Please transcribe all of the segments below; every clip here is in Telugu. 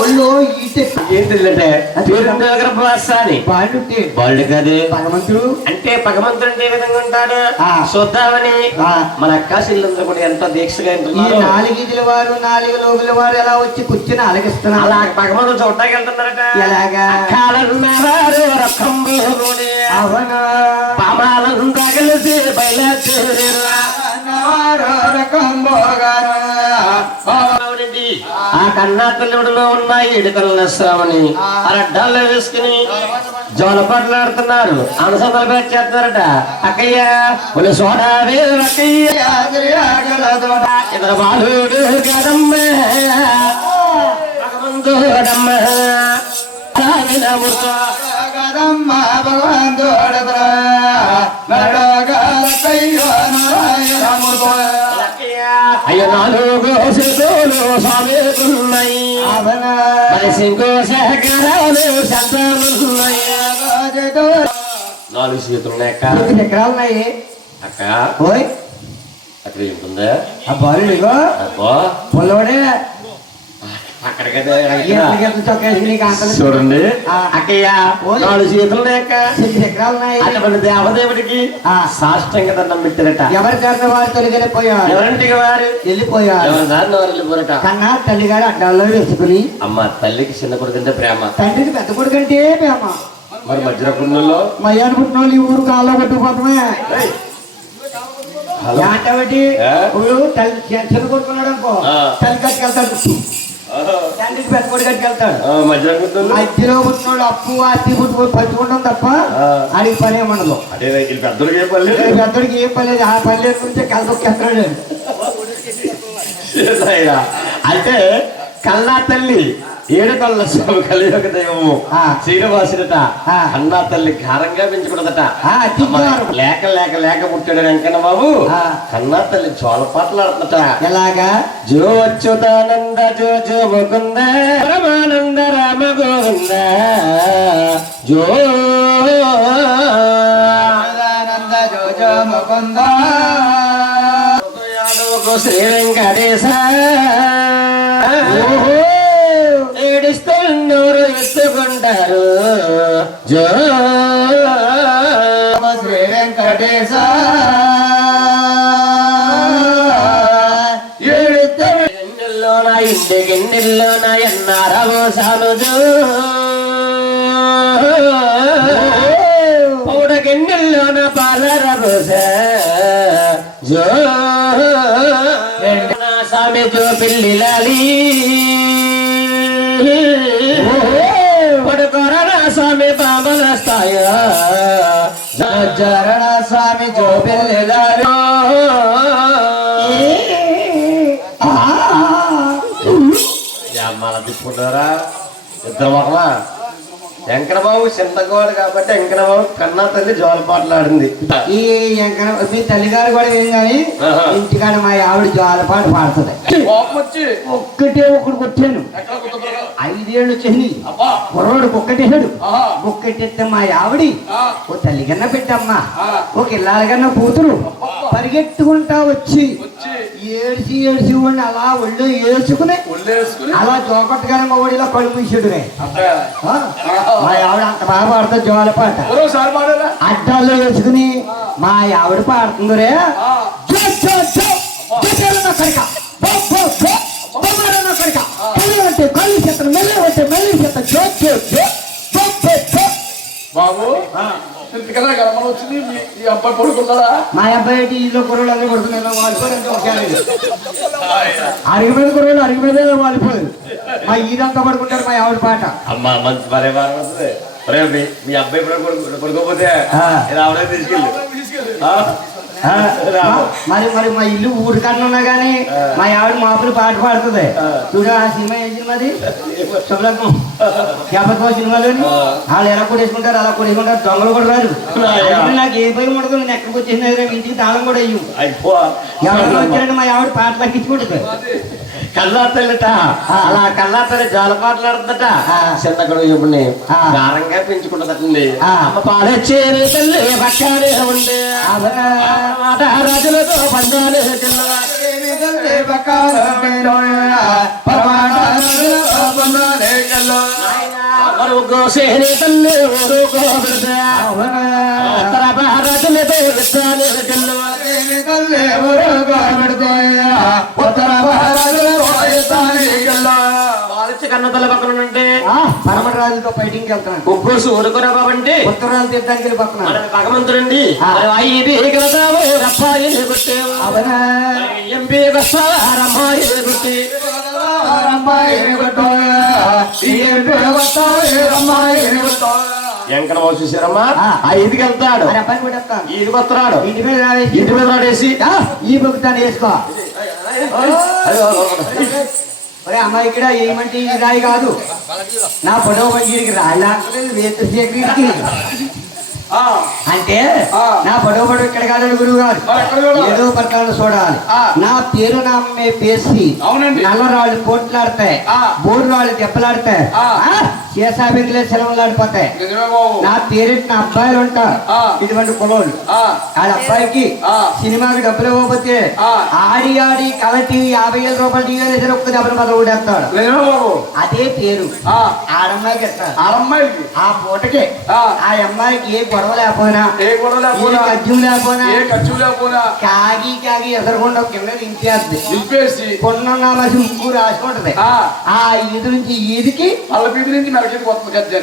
ఒళ్ళు ఈటే ఏంటంటే బాలుడు కాదు భగవంతుడు అంటే భగవంతుడు అంటే ఏ విధంగా ఉంటాడు చూద్దామని మన అక్కాశీలందరూ కూడా ఎంతో దీక్షగా ఈ నాలుగిదుల వారు నాలుగు లోగుల వారు ఎలా వచ్చి కూర్చుని అలగిస్తున్నారు. అలా భగవంతుడు చూడటానికి వెళ్తున్నారట. ఎలాగా పామాలను తగిలిసి ఆ కన్నా తల్లిలో ఉన్న ఏడుకల శ్రావణి అడ్డాల్లో వేసుకుని జోలపాట్లాడుతున్నారు. అనుసంధాలు పెట్టేస్తున్నారట. అక్కయ్య కొన్ని సోడావే అక్కయ్య ఇతర బాలుడు కదమ్మ భగవంతుడమ్మ కదమ్మ భగవంతుడ అయ్యో నాలుగు చేతులు స్వామికున్నాయి సింగో శేఖరాలు శబ్దమున్నాయి. 4 చేతులు ఎకరాలు ఉన్నాయి అక్క. ఓయ్ అక్కడ ఉంటుందా ఆ బాలుడు అబ్బా పొల్లవాడే అక్కడికైతే చొక్కేసి చూడండి అక్కయ్య 4 చేతులు ఎకరాలు ఉన్నాయి. అటువంటి దేవదేవుడికి సాష్టంగా దండం పెట్టారట. ఎవరి కారణం వారు తొలగిపోయారు. ఎవరింటికి వారు వెళ్ళిపోయారు. వెళ్ళిపోరట. కన్నా తల్లిగారు అడ్డాల్లో వేసుకుని అమ్మ తల్లికి చిన్న కొడుకంటే ప్రేమ, తండ్రికి పెద్ద కొడుకంటే ప్రేమ. మరి మధ్యలో పుణ్యంలో మయ్యాన్ని పుట్టిన వాళ్ళు ఈ ఊరు కాల్లో పట్టుకుపోతామే అంటే ఇప్పుడు చిన్న కొడుకున్నాడు అనుకో తల్లి కట్టుకెళ్తాడు, తండ్రికి పెద్ద కొడుకు కట్టుకెళ్తాడు. మధ్యలో పుట్టినోడు అప్పు అత్తి పుట్టు పంచుకుంటాం తప్ప అడిగి పని ఏమనదు. పెద్దడికి ఏం పని లేదు. ఆ పని లేకుంటే కలదొక్కేస్తాడు. అంటే కల్లా తల్లి ఏడుకొల్ల స్వామి కలియుగ దైవము శ్రీనివాసుడట. అన్నా తల్లి ఘారంగా పెంచుకున్నదట. లేక లేక లేక పుట్టాడు వెంకన్న బాబు. కన్నా తల్లి జోలపాటలాడుతుందట. ఎలాగా? జో అచ్యుతానంద జో జో ముకుంద పరమానంద రామ గోవింద జో ఆనంద జో జో ముకుంద శ్రీ వెంకటేశ ఏడుస్తున్నోరు ఎత్తుకుంటారు జో శ్రీ వెంకటేశ గిన్నెల్లోన ఇంటి గిన్నెల్లోన ఎన్నారవోసాను జో పౌడ గిన్నెల్లోన పాలరవోస జో స్వామి జో పిల్లిలాలి పడుకోరణ స్వామి బాబల స్థాయ జరణ స్వామి జో పిల్లిలాలి మళ్ళా తిప్పుకుంటారా ఇద్దరు ఒకలా. వెంకటబాబు చింతగోడు కాబట్టి వెంకటబాబు కన్నా తల్లి జోలపాటలాడింది. ఈ మీ తల్లిగారు కూడా ఏం కానీ ఇంటికాడ మా ఆవిడ జోలపాట పాడుతుంది. ఒక్కటే ఒకడు కొట్టాను. 5 ఏళ్ళు చెల్లి కుర్రోడు కుక్కటేసాడు. కుక్కటెత్తే మా ఆవిడి ఓ తల్లి కన్నా పెట్టమ్మా ఒక ఇల్లాల కన్నా కూతురు పరిగెత్తుకుంటా వచ్చి ఏడ్చి ఏడ్చి వాడిని అలా ఒళ్ళు వేసుకుని అలా జోకొట్టగానే మా వాడు ఇలా కళ్ళు మూసాడు. మా ఆవిడ అంత బాగా పాడుతుంది జోలపాట. అడ్డాల్లో వేసుకుని మా ఆవిడ పాడుతుంది రే కళ్ళు చెత్తను మెల్లి అంటే మెల్లి చెత్త బాబు మా అబ్బాయి ఇల్లు కుర్రోళ్ళు అందరూ కొడుతున్నారు. అరిగి మీద కుర్రోళ్ళు అరిగి మీద వాలిపోయారు. మా ఈదంతా పడుకుంటారు మా ఆవిడ పాట. అమ్మా మంచి పరే మీ అబ్బాయి కొడుకోపోతే ఆవిడ తీసుకెళ్ళి మరి మరి మా ఇల్లు ఊరి కన్నా ఉన్నా గానీ మా ఆవిడ మాపులు పాట పాడుతుంది. చూడు ఆ సినిమా ఏం సినిమాది శుభలగ్నం కేపత్వ సినిమాలోని వాళ్ళు ఎలా కొట్టేసుకుంటారు అలా కొట్టేసుకుంటారు. దొంగలు కూడా రాదు. నాకు ఏ భయం ఉండదు. నేను ఎక్కడికి వచ్చేసిన ఇంటికి తాళం కూడా అయ్యి ఎవరైనా వచ్చారంటే మా ఆవిడ పాటలు ఎక్కించుకుంటుంది. కల్లా తల్లిట అలా కల్లా తల్లి జాలపాటలాడుతుందట. చిన్నగడు ఇప్పుడు గారంగా పెంచుకుంటుందటండి. పాలొచ్చేది తల్లి పక్కనే ఉండే రాజులతో పంచాలే పక్కనే గల్లో మరొక సేనే తల్లి మరొక బిడ్డ ఉత్తర భారతమే విత్తాలి గల్లో తల్లి మరొక బిడ్డ ఉత్తర భారతమే విత్తాలి గల్లో బాలిచ్చ కన్న తల పక్కన ఉంటే పరమరాజుతో ఫైటింగ్ వెళ్తున్నాను ఒక్కోసు ఊరుకురా బాబంటే ఉత్తరాలు తీర్థానికి వెళ్ళిపోతున్నాను భగవంతుడండి ఐదు గలతావు రప్పాయి గుట్టేవు అవునా ఎంపీ రమ్మాయి గుట్టి వెంకట బాబు చూసారమ్మా ఐదుకి వెళ్తాడు ఈదికి వస్తున్నాడు ఇంటి మీద ఇంటి మీద రాడేసి ఈ బుక్తాను వేసుకో అమ్మాయి ఇక్కడ ఏమంటే ఇది రాయి కాదు నా పొడవ బంగిరికి రాళ్ళ వేత సేకరికి అంటే నా పొడవు ఇక్కడ కాదని గురువు గారు ఏదో పట్టాలను చూడాలి నా పేరు నామే పేసి నల్లరాళ్ళు పోట్లాడతాయి బోర్డు రాళ్ళు దెబ్బలాడతాయి చేసాబెందులే సెలవులాడిపోతాయి నా పేరెట్టిన అబ్బాయిలు ఉంటారు ఇటువంటి కులవాళ్ళు వాళ్ళ అబ్బాయికి సినిమాకి డబ్బులు ఇవ్వకపోతే ఆడి ఆడి కలటి 50,000 రూపాయలు టీవీ ఒక్క దెబ్బలు మొదలు ఊడేస్తాడు అదే పేరు ఆడమ్మాయికి ఇస్తారు ఆడమ్మాయికి ఆ పూటకి ఆ అమ్మాయికి ఏ గొడవ లేకపోయినా ఖర్చు లేకపోయినా కాగి కాగి ఎదరకుండా కింద నింపేసి కొన్న ముగ్గురు రాసుకుంటది ఆ ఈది నుంచి ఈదికి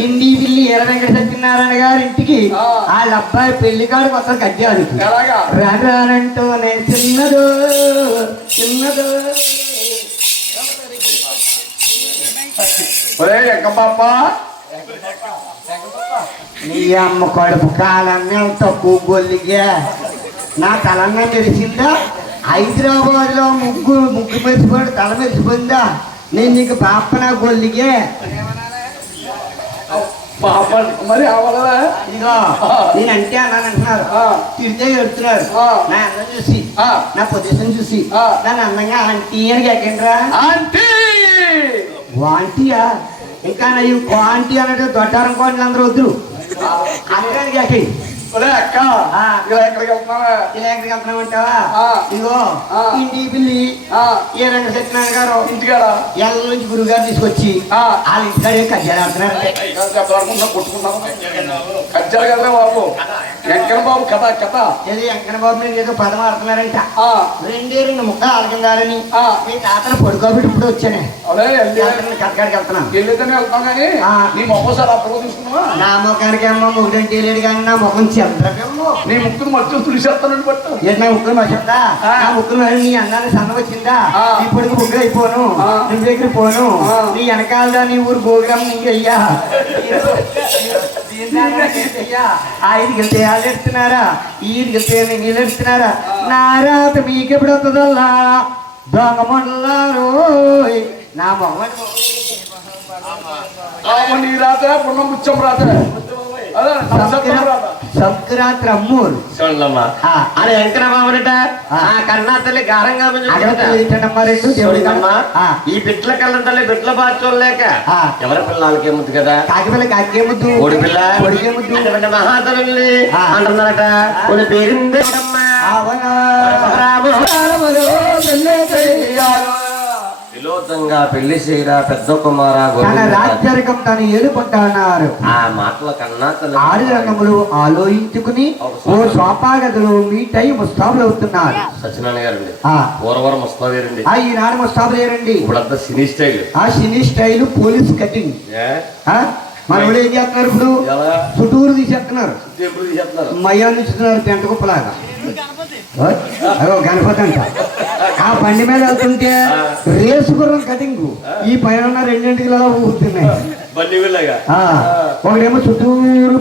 హిందీ పిల్లి ఎర్ర వెంకట సత్యనారాయణ గారి ఇంటికి వాళ్ళ అబ్బాయి పెళ్లి కాడు కొత్త కజ్జాలు రానంటూనే చిన్నదో చిన్నదో నీ అమ్మ కడుపు కాలన్నా తక్కువ గొల్లిగా నా తలన్నా తెలిసిందా హైదరాబాద్ లో ముగ్గు మెరిసిపోయి తల మెరిసిపోయిందా నేను నీకు పాపనా గొల్లిగే మరి ఇదిగో నేనంటే అన్నాను అంటున్నారు తిరిగే వెళ్తున్నారు నా అందం చూసి నా పొజిషన్ చూసి నన్ను అందంగా ఆంటీ అని ఎక్కండిరా వాంటీయా ఇంకా నా క్వాంటీ అన్నట్టు దొడ్డారం కోండి అందరూ వద్దు అందరికి ఎక్కి ఎక్కడికి వెళ్తున్నామంటావా ఇదిగో ఇంటి పిల్లి ఏ రంగ సత్యనారాయణ గారు ఇంటికాడ ఎల్ల నుంచి గురువు గారు తీసుకొచ్చి వాళ్ళ ఇంటికాడే కజ్జాలు ఆడుతున్నారు వెంకన్న బాబు కథ కథ ఏదో వెంకన్న బాబు మీద ఏదో పదం ఆడుతున్నారంట 2 ముక్కలు ఆలకిందాలని మీ తాతను పడుకోబెట్టి ఇప్పుడు వచ్చానే కథకాడికి వెళ్తున్నాను వెళ్తాం కానీ నీ మొక్క సార్ అప్పుడు చూసుకున్నావా నా ముఖానికి అమ్మ ముగ్గురంటే లేడు కానీ నా ముఖం నీ ముక్కును మధ్య తుడిసేస్తానని పట్టు నా ముక్కులు మర్చిందా నా ముక్కులు నీ అన్నాన్ని సన్న వచ్చిందా నీ పొడుగు ముగ్గురు అయిపోను నీ దగ్గర పోను నీ వెనకాల నీ ఊరు గోగ్రామం నీకయ్యా ఐదుకి వెళ్తే వాళ్ళు ఎడుతున్నారా ఈడికి వెళ్తే నీళ్ళు ఎడుతున్నారా నా రాత మీకెప్పుడు వస్తుందల్లా దొంగ మొండలారు నా మొహం నీ రాత పుణ్యం ముచ్చం రాత సంక్రాంతి అమ్మూరు చూడమ్మా అని వెంకట బాబునట ఆ కన్నా తల్లి గారంగా దేవుడికమ్మా ఈ బిడ్ల కళ్ళ తల్లి బిడ్ల బాచోలేక ఎవరి పిల్లలకే ముద్దు కదా కాకిపిల్ల కాకే ముద్దు కోడి పిల్ల కొడికే ముద్దు మహాతల్లి అంటున్నారట కొన్ని పేరిందే విలోతంగా పెళ్లి చేయరా పెద్ద కుమార రాజ్యరికం తను ఏలుకుంటున్నారు ఆ మాటల కన్నా ఆరు రంగములు ఆలోచించుకుని ఓ సోపాగదులు మీటై ముస్తాబులు అవుతున్నారు సత్యనారాయణ గారండి పూర్వరం ముస్తాబేరండి ఈనాడు ముస్తాబులేరండి ఇప్పుడంతా సినీ స్టైల్ సినీ స్టైల్ పోలీస్ కటింగ్ మనోడు ఏం చేస్తున్నారు ఇప్పుడు చుట్టూరు తీసేస్తున్నారు మయ్యాన్ని ఇస్తున్నారు పెంట కుప్పలాగా అదో గణపతి అంట ఆ బండి మీద వెళ్తుంటే రేసు గుర్రం కటింగ్ ఈ పైన 2 ఇంటికి ఊగుతున్నాయి ఒకడేమో చుట్టూరు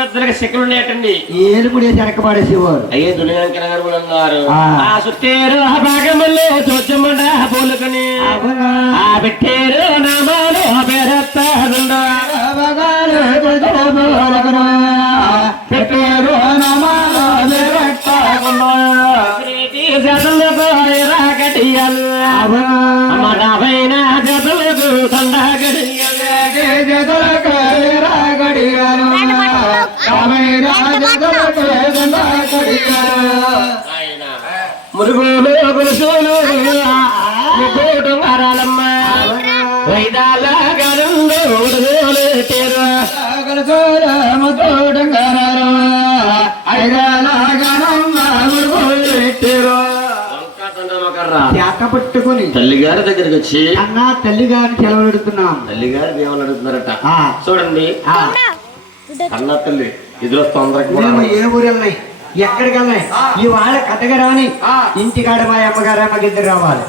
పెద్దలకి శక్తులు ఉన్నాయటండి ఏలు కూడా వెనక పడేసేవారు అయ్యే దునియానికి ఉన్నారు ఆ సుట్టేరు ఆ భాగముల్లో చూచమండ పోలుకొని ఆ పెట్టేరు నామాలు పెట్టేరు నామాలు జతలకు దండ మురుగులు గురుసులు కోటు వరాలమ్మ వైదాల గరంలో పట్టుకుని తల్లిగారి దగ్గరికి వచ్చి అన్నా తల్లిగారిని సెలవుడుతున్నాం. తల్లిగారు దేవుళ్ళు అడుగుతున్నారట. చూడండి అన్న తల్లి ఎదురు తొందరగా ఏ ఊరు వెళ్ళినాయి ఎక్కడికి వెళ్ళినాయి ఈ వాళ్ళ కథగా రాని ఇంటికాడ మా అమ్మగారు అమ్మకి ఇద్దరు రావాలి.